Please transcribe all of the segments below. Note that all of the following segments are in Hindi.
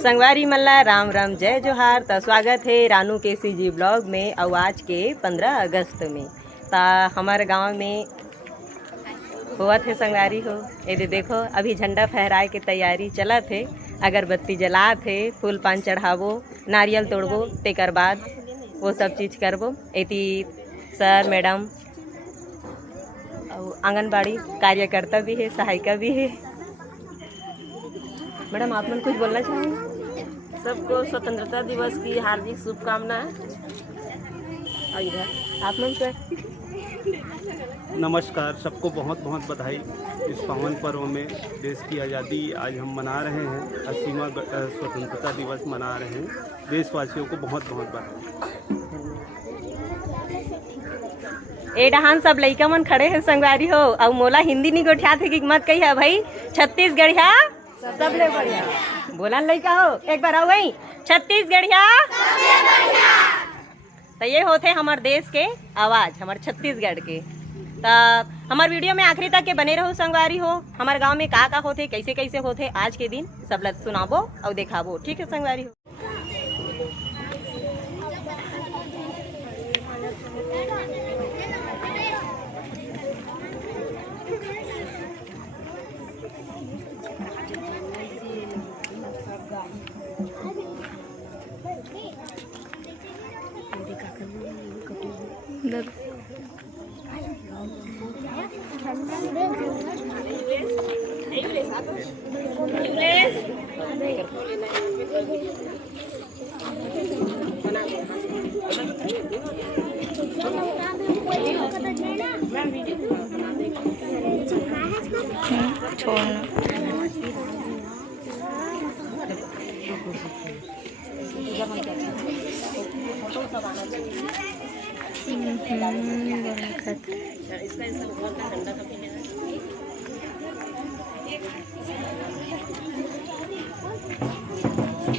संगवारी मल्ला राम राम जय जोहार। तो स्वागत है रानू के सीजी ब्लॉग में। और आज के 15 अगस्त में हमारे गांव में हुआ थे संगवारी हो। ये देखो अभी झंडा फहराए के तैयारी चला थे, अगरबत्ती जला थे, फूल पान चढ़ावो, नारियल तोड़बो, तेकर बाद वो सब चीज़ करबो। एती सर मैडम और आंगनबाड़ी कार्यकर्ता भी है, सहायिका भी है। मैडम आप मन कुछ बोलना चाहेंगे? सबको स्वतंत्रता दिवस की हार्दिक शुभकामनाएं। और इधर आप लोग क्या? नमस्कार, सबको बहुत बहुत बधाई। इस पावन पर्व में देश की आज़ादी आज हम मना रहे हैं, 80वां स्वतंत्रता दिवस मना रहे हैं। देशवासियों को बहुत बहुत बधाई। ए डहान सब लइका मन खड़े हैं संगवारी हो। और मोला हिंदी नहीं गोठिया थे कि मत कही है भाई, छत्तीसगढ़िया सब ले बढ़िया बोला लइका हो। एक बार आओ भाई, छत्तीसगढ़िया तो ये होते हमारे देश के आवाज, हमारे छत्तीसगढ़ के। तो हमारे वीडियो में आखिरी तक के बने रहो संगवारी हो। हमारे गांव में का होते, कैसे कैसे होते आज के दिन सब लग सुनाबो और दिखाबो। ठीक है संगवारी हो।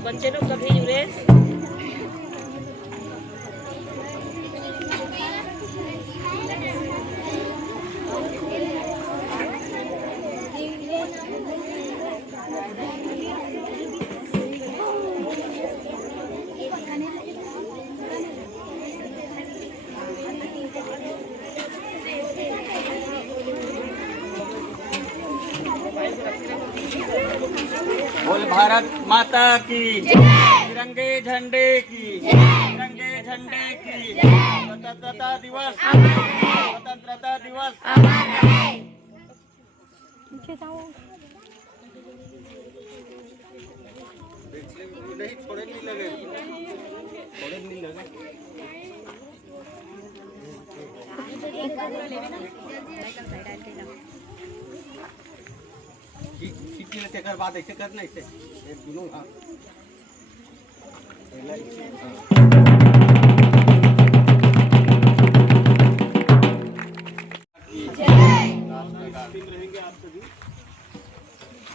बच्चे लोग कभी जुड़े बोल भारत माता की, तिरंगे झंडे की, तिरंगे झंडे की। स्वतंत्रता दिवस, स्वतंत्रता दिवस। नहीं थोड़े नहीं लगे, थोड़े नहीं लगे। तेकर बाद ऐसे करना, ऐसे दोनों हाथ रहेंगे आप सभी।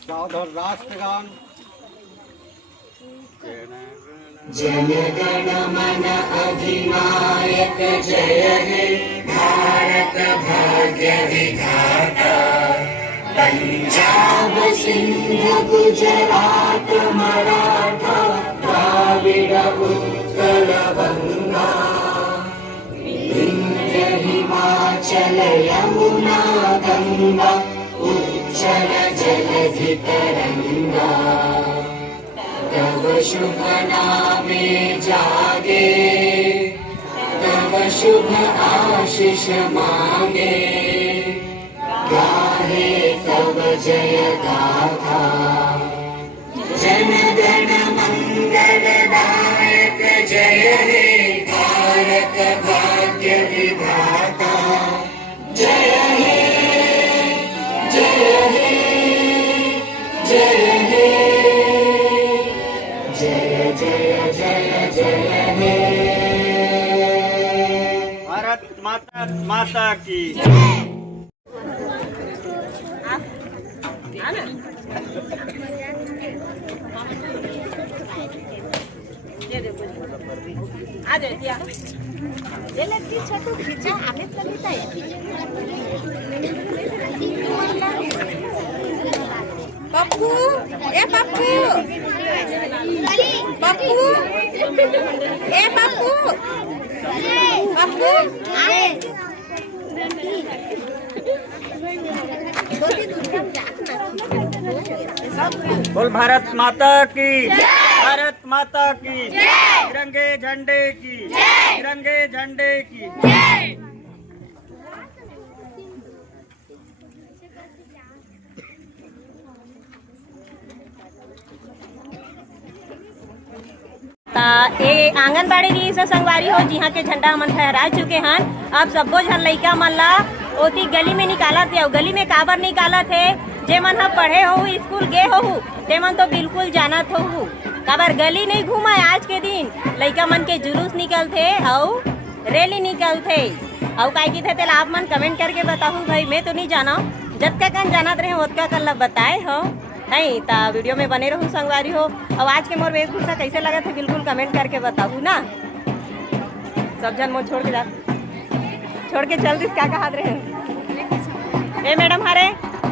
सावधान राष्ट्रगान। जन गण मन अधिनायक जय हे भारत भाग्य विधाता। पंजाब सिंध गुजरात मराठा द्राविड़ उत्कल बंगा। विंध्य हिमाचल यमुना गंगा उच्चल जलधि तरंगा। तव शुभ नामे जागे, तव शुभ आशीष मांगे। गाहे सब जय गाथा, जन गण मंगलदायक जय हे भारत भाग्य विधाता। जय हे, जय हे, जय हे, जय जय जय जय हे। भारत माता की। आ जाए ये लड़की छोटू खींचा आगे चलता है। पप्पू, ए पप्पू पप्पू ए पप्पू पप्पू आए बोल भारत माता की, भारत माता की, तिरंगे झंडे की, तिरंगे झंडे की। ये आंगनबाड़ी दी से संगवारी हो जिहाँ के झंडा हमन फहरा चुके हैं। अब सब्बो झन लइका मन ला ओती गली में निकालत है। गली में काबर निकालत है? जे मन ह पढ़े हो स्कूल गे हो ते मन तो बिल्कुल जानत हो काबर गली नहीं घूमा आज के दिन लइका मन के जुलूस निकलते और रैली निकलते और काय की थे आप मन कमेंट करके बताओ भाई। मैं तो नहीं जाना, जतका कन जानत रहे ओतका कल बताए हो नहीं ता वीडियो में बने रहूँ संगवारी हो। अब आज के मोर वेशभूषा कैसे लगा थे बिल्कुल कमेंट करके बताऊँ ना। सब जन मोर छोड़ के चल दिस क्या कहा रहे ए मैडम हरे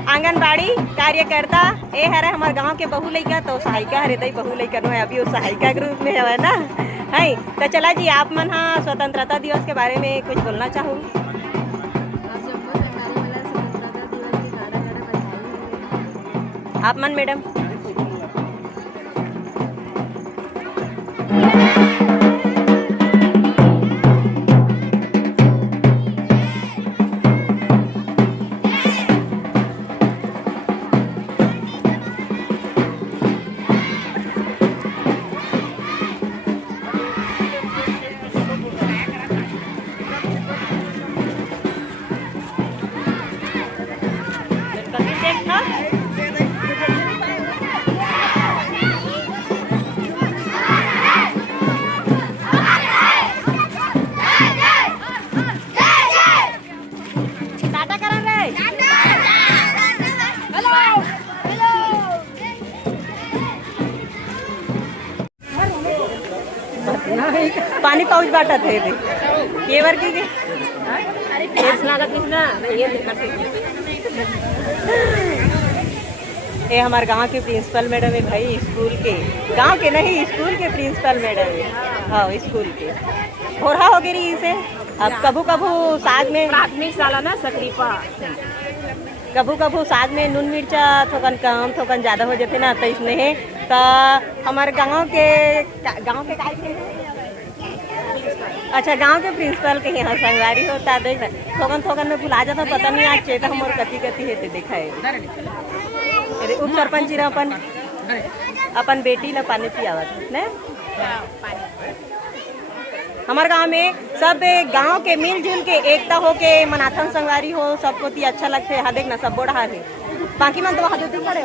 आंगनबाड़ी कार्यकर्ता ए हरे हमारे गांव के बहू लइका तो सहायिका हरे तई बहू लइका नो अभी उस सहायिका ग्रुप में है ना है। तो चला जी आप मन हाँ स्वतंत्रता दिवस के बारे में कुछ बोलना चाहूँ। आप मन मैडम पानी पाउच बांटा थे ये बार की ये हमारे गांव के प्रिंसिपल मैडम है भाई, स्कूल के गांव के नहीं स्कूल के प्रिंसिपल मैडम है। हाँ स्कूल के होरा हो गई इसे अब कभू कभू साग में प्राथमिक शाला ना सकरीपा कभू कभू साग में नून मिर्चा थोकन कम थोकन ज़्यादा हो जाते ना तो इसमें है तो हमारे गांव के काय थे अच्छा गांव के प्रिंसिपल के यहाँ संगवारी होता देख थोकन में भुला जाता पता नहीं आज चेता हमारे कति है देखा है उप सरपंच जी अपन बेटी ला पानी पियावत ने हमारे गांव में सब गांव के मिलजुल के एकता हो के मनाथन संगवारी हो सबको ती अच्छा लगते है। देख ना सब बोड़ा है बाकी मन तो वहाँ जो खड़े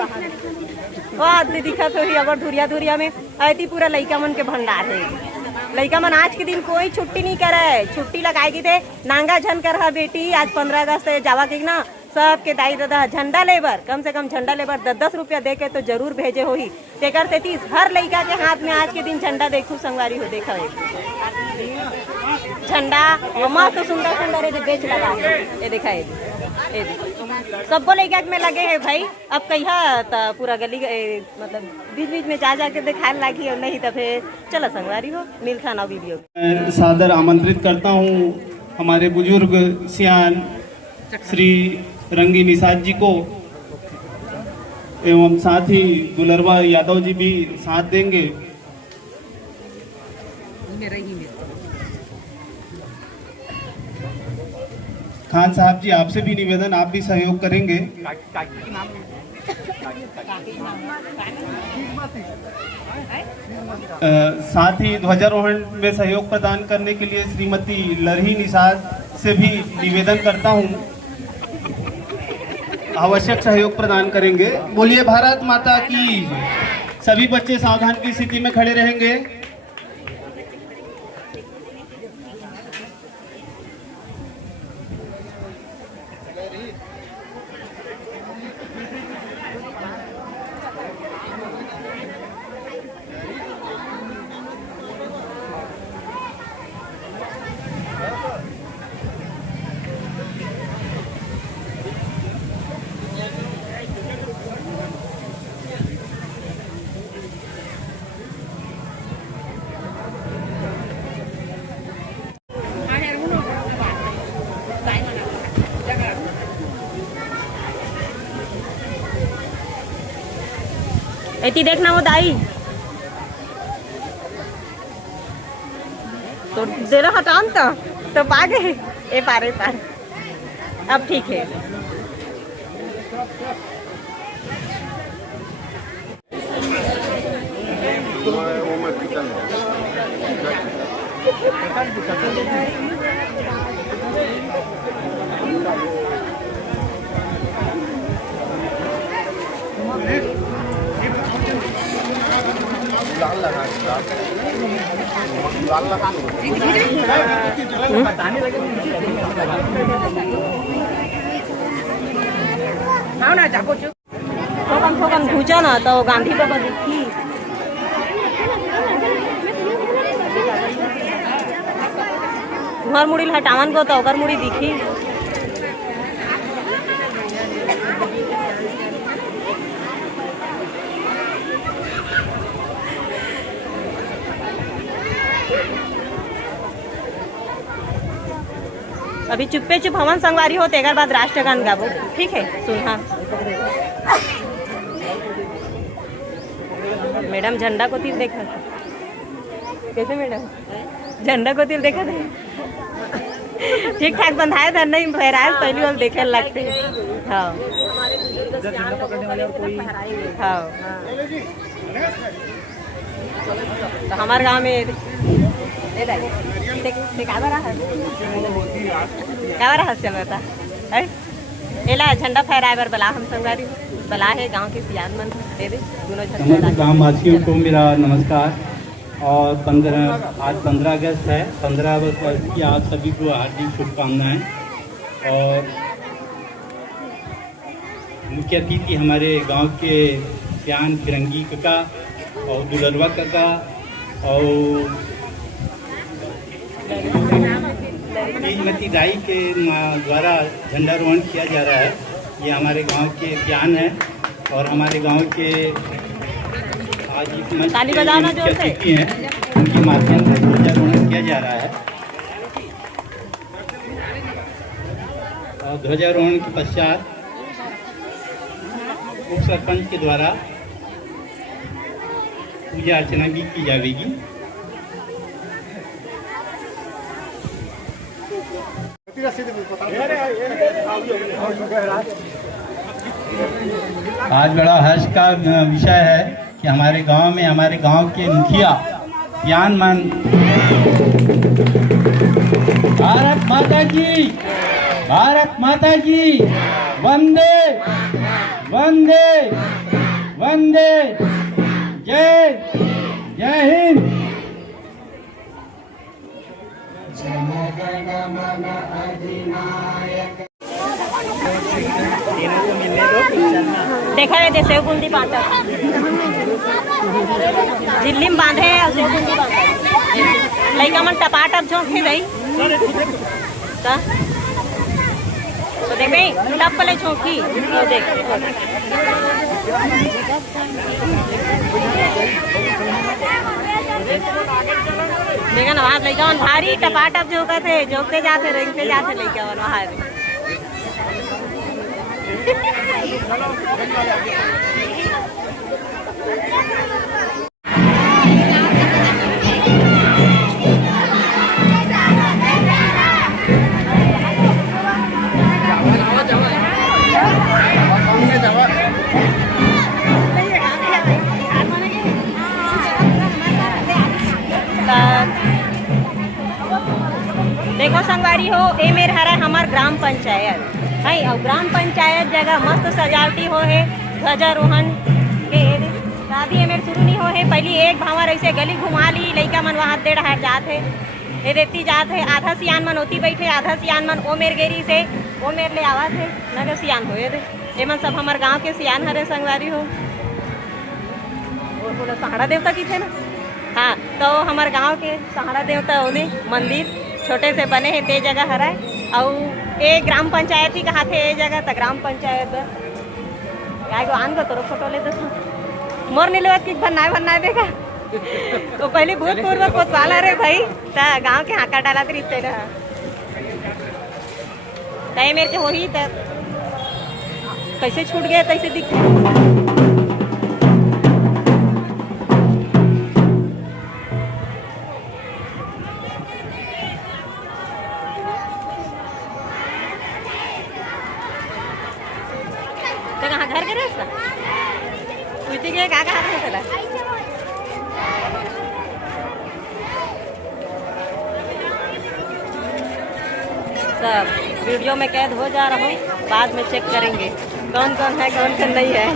वहाँ दिखत हो अगर धुरिया में ऐती पूरा लइका मन के भंडार है। लइका मन आज के दिन कोई छुट्टी नहीं करे, छुट्टी लगाएगी थे नांगा झन कर बेटी आज 15 अगस्त जावा के ना सबके दाई दादा झंडा लेबर कम से कम झंडा लेबर 10-10 रुपया दे के तो जरूर भेजे हो ही ते करते 30 हर लइका के हाथ में आज के दिन झंडा देखू संगवारी हो देखा है झंडा मस्त तो सुंदर है बेच लगा ये देखा है सबको लइका में लगे है भाई। अब कहिया तो पूरा गली मतलब बीच में जा के दिखाने लगी और नहीं तो फिर चलो संगवारी हो मिल खाना वीडियो। सादर आमंत्रित करता हूँ हमारे बुजुर्ग सियान श्री रंगी निषाद जी को एवं साथ ही दुलरवा यादव जी भी साथ देंगे। खान साहब जी आपसे भी निवेदन आप भी सहयोग करेंगे। साथ ही ध्वजारोहण में सहयोग प्रदान करने के लिए श्रीमती लरही निषाद से भी निवेदन करता हूं आवश्यक सहयोग प्रदान करेंगे। बोलिए भारत माता की। सभी बच्चे सावधान की स्थिति में खड़े रहेंगे। एती देखना वो दाई तो दे रहा हटान तो पा गए ए पार अब ठीक है। थोकन भूजा ना तो गांधी बाबा देखी घर मुड़ी हटावन को तो ओकर मुड़ी दिखी। अभी चुप्पे चुप हवन संगवारी होते एक बाद राष्ट्रगान गाबो, ठीक है सुन। हाँ मैडम झंडा को तीर देखा कैसे मैडम झंडा को तीर देखा था ठीक ठाक बंधाए था नहीं फहराए पहली बार देखे लगते। हाँ हाँ तो हमारे गांव में क्या रहस्य में होता है एला झंडा फहराए बर बला हम संगवारी बला है गांव के सियान मन दे दे दोनों झंडा। गाँव वासियों को मेरा नमस्कार। और आज 15 अगस्त है। 15 अगस्त की आप सभी को हार्दिक शुभकामनाएं। और मुख्य अतिथि हमारे गांव के सियान फिरंगी काका और दुलरवा काका और तेजमती दाई के द्वारा झंडारोहण किया जा रहा है। ये हमारे गांव के सियान है और हमारे गांव के आज इस मंच के मुख्य अतिथि हैं, उनके माध्यम से ध्वजारोहण किया जा रहा है। और ध्वजारोहण के पश्चात उप सरपंच के द्वारा पूजा अर्चना भी की जाएगी। आज बड़ा हर्ष का विषय है कि हमारे गांव में हमारे गांव के मुखिया सियान मन भारत माता की वंदे वंदे वंदे जय हिंद। देखा है सेव बुंदी बांटा दिल्ली में बांधे है और सेव बुंदी बांधा लड़का मन टपाटप झोंके दई तो देख भाई टप पले झोंकी तो देख देखा ना वहाँ लड़का मन भारी टपाटप झोंकते जाते रेंगते जाते लड़का मन वहाँ देखो संगवारी हो ए मेर हरा हमार ग्राम पंचायत है और ग्राम पंचायत जगह मस्त सजावटी हो है ध्वजारोहण के शादी मेरे शुरू नहीं हो है। पहली एक भावर ऐसे गली घुमा ली लड़का मन वहाँ डेढ़ हाट जात है ये देती जात है आधा सियान मन होती बैठे आधा सियान मन ओ मेर गेरी से वो मेरे ले आवा थे न सियान हो ये मन सब हमारे गाँव के सियान हरे संगवारी हो। और बोलो सहारा देवता की थे ना। हाँ तो हमारे गांव के सहारा देवता होने मंदिर छोटे से बने हैं ते जगह हरा और ए ग्राम पंचायत ही कहा थे ये जगह तो ग्राम पंचायत को आन को तोरो फोटो ले दो मोर नहीं लेवा कि भन्नाए देखा तो पहले भूतपूर्व कोतवाल रे भाई ता गांव के हाका डाला तो रिश्ते रहा तय मेरे के हो ही कैसे छूट गया तैसे दिख सब वीडियो में कैद हो जा रहा हूँ, बाद में चेक करेंगे कौन कौन है कौन कौन नहीं है।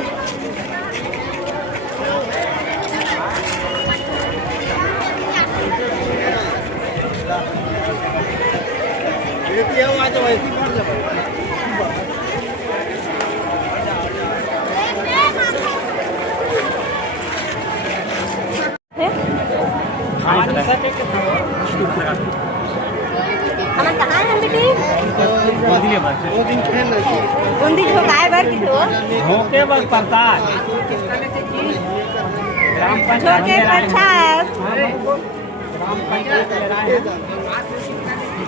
हमारे कहाँ है बेटी? बूंदी जो गाय भर की थो होके बस पड़ता छोटे प्रसाद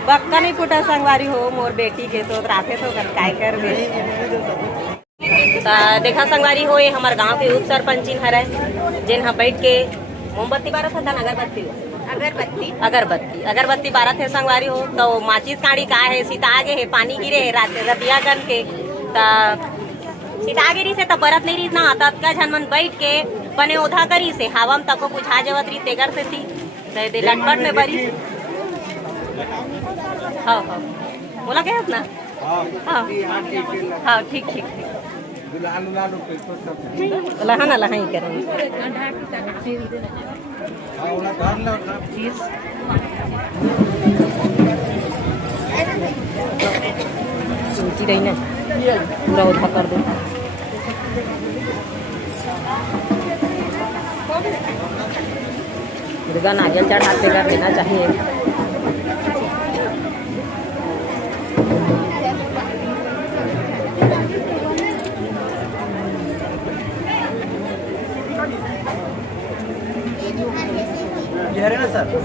पक्का नहीं फूटा संगवारी हो मोर बेटी के तो राते तो काय कर दे। देखा संगवारी हो ये हमारे गांव के उप सरपंचिन हरे जिन हाँ बैठ के मोमबत्ती बारह था अगरबत्ती अगरबत्ती बारह थे संगवारी हो तो माचिस काड़ी का है सीता आगे है पानी गिरे है रात रतिया गन के सीता गिरी से तो बरत नहीं रही ना तत्का झनमन बैठ के बने उधा करी से हवा में तको बुझा जवत रही तेगर से थी दे लटपट में बरी हाँ हाँ बोला क्या ना हाँ हाँ ठीक ठीक लहा ना लहा ही करेंगे सोची रही ना पूरा उठा कर दो। दुर्गा नारियल चढ़ाते कर देना चाहिए।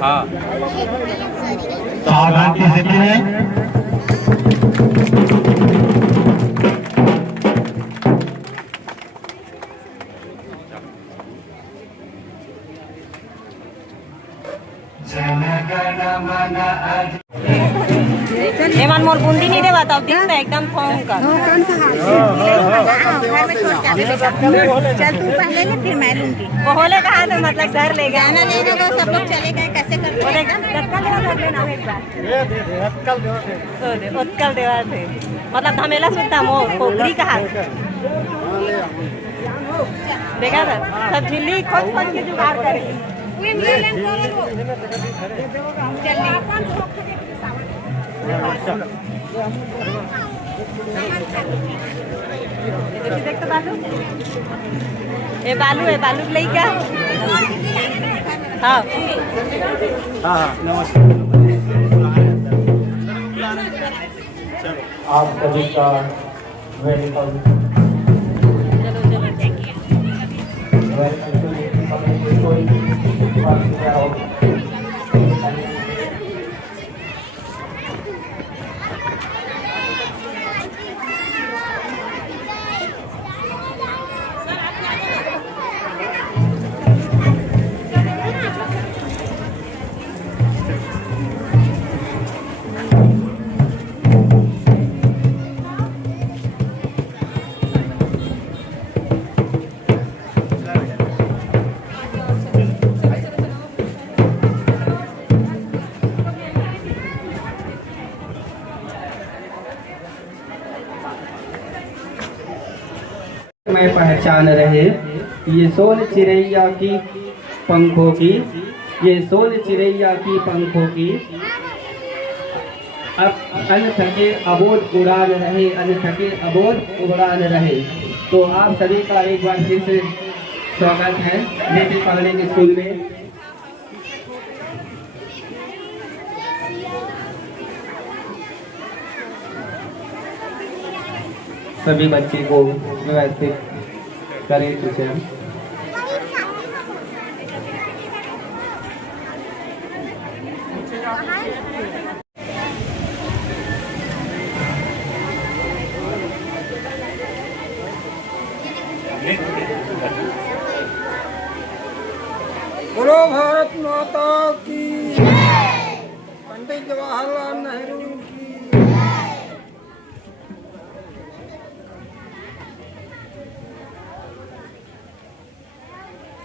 हाँ सावधान की स्थिति है। हेमान मोर बूंदी नहीं देवा तब दिन एकदम फोन कर चल तू पहले ले फिर मैं लूंगी। बोले कहा तो मतलब घर ले गया गाना ले रहे हो सब लोग चले गए कैसे उत्कल देवा थे मतलब धमेला सुनता मोर पोखरी कहा देखा था सब झिल्ली खोज खोज के जुगाड़ करेंगे। देखते बालू ए बालू लइका हाँ हाँ नमस्कार। आप सभी का वेलकम मैं पहचान रहे ये सोल चिड़ैया की पंखों की, ये सोल चिड़ैया की पंखों की अब अन थके अबोध उड़ान रहे, अन थके अबोध उड़ान रहे। तो आप सभी का एक बार फिर से स्वागत है बेटी पब्लिक स्कूल में। सभी बच्चे को व्यवस्थित करें टीचर। बोलो भारत माता की, पंडित जवाहरलाल नेहरू की।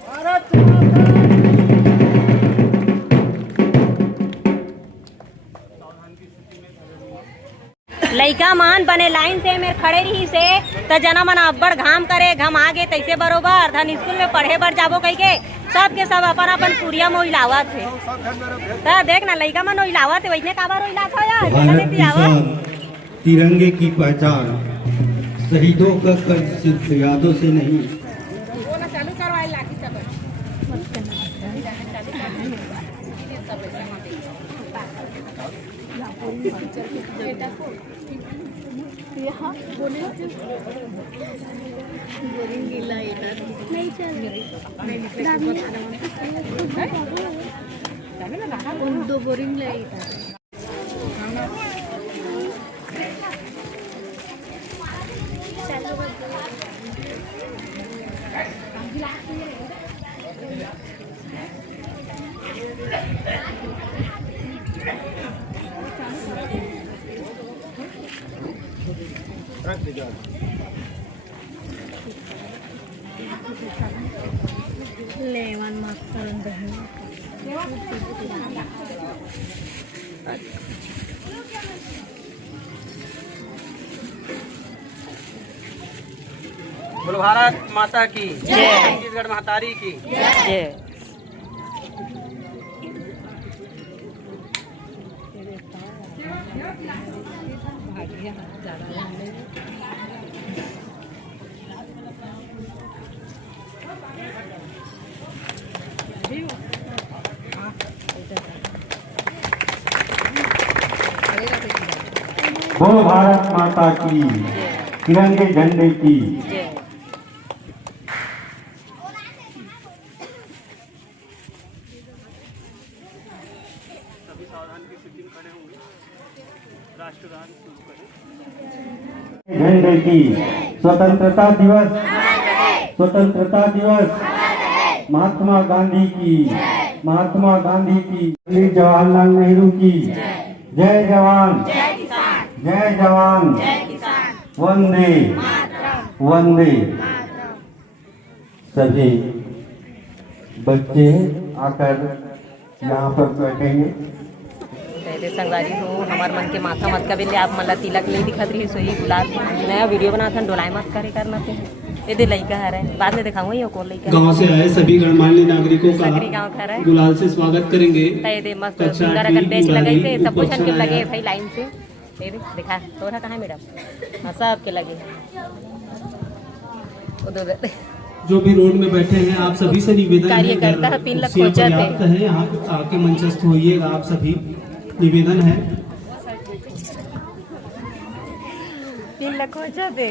भारत लइका मन बने लाइन से मेरे खड़े रही से त जना मन अब्बड़ घाम करे घम आगे तैसे बरोबर धन स्कूल में पढ़े बर जाबो कही के सबके सब अपन अपन पूरिया में ओइलावत है। त देख ना लइका मन ओइलावत है वैसे काबर ओइलात हो यार चला देख आवा। तिरंगे की पहचान शहीदों का कर्ज सिर्फ यादों से नहीं। दो बोरिंग लाइट लेवन मस्त बोलो भारत माता की जय। छत्तीसगढ़ महतारी की जय। बोलो भारत माता की तिरंगे झंडे की। जय। सभी सावधान की स्थिति में खड़े होंगे। राष्ट्रगान शुरू करें। झंडे की स्वतंत्रता दिवस, स्वतंत्रता दिवस महात्मा गांधी की, महात्मा गांधी की, पंडित जवाहरलाल नेहरू की। जय जवान, जय जवान, वंदे वंदे। सभी बच्चे आकर यहाँ पर बैठेंगे। पहले संगवारी हो हमार मन के माथा मत का बेले आप मला तिलक ले दिखत रही सोई गुलाब नया वीडियो बनाथन डोलाय मत करे करना थे ये दे लइका है रे बाद में दिखाऊंगा ये कौन लइका गांव से आए सभी गणमान्य नागरिकों का सगरी गांव खा रहा है गुलाल से स्वागत करेंगे। तय दे मस्त सुंदर अगर बेच लगे से सब कुछ के लगे भाई लाइन से ये दे दिखा तोरा कहां मैडम हां सब के लगे वो दो जो भी रोड में बैठे हैं आप सभी से निवेदन है कार्यकर्ता है, 3 लाख कुर्सियां खोजते हैं। पर्याप्त है, यहाँ आके मंचस्थ होइएगा। आप सभी निवेदन है 3 लाख हो जाते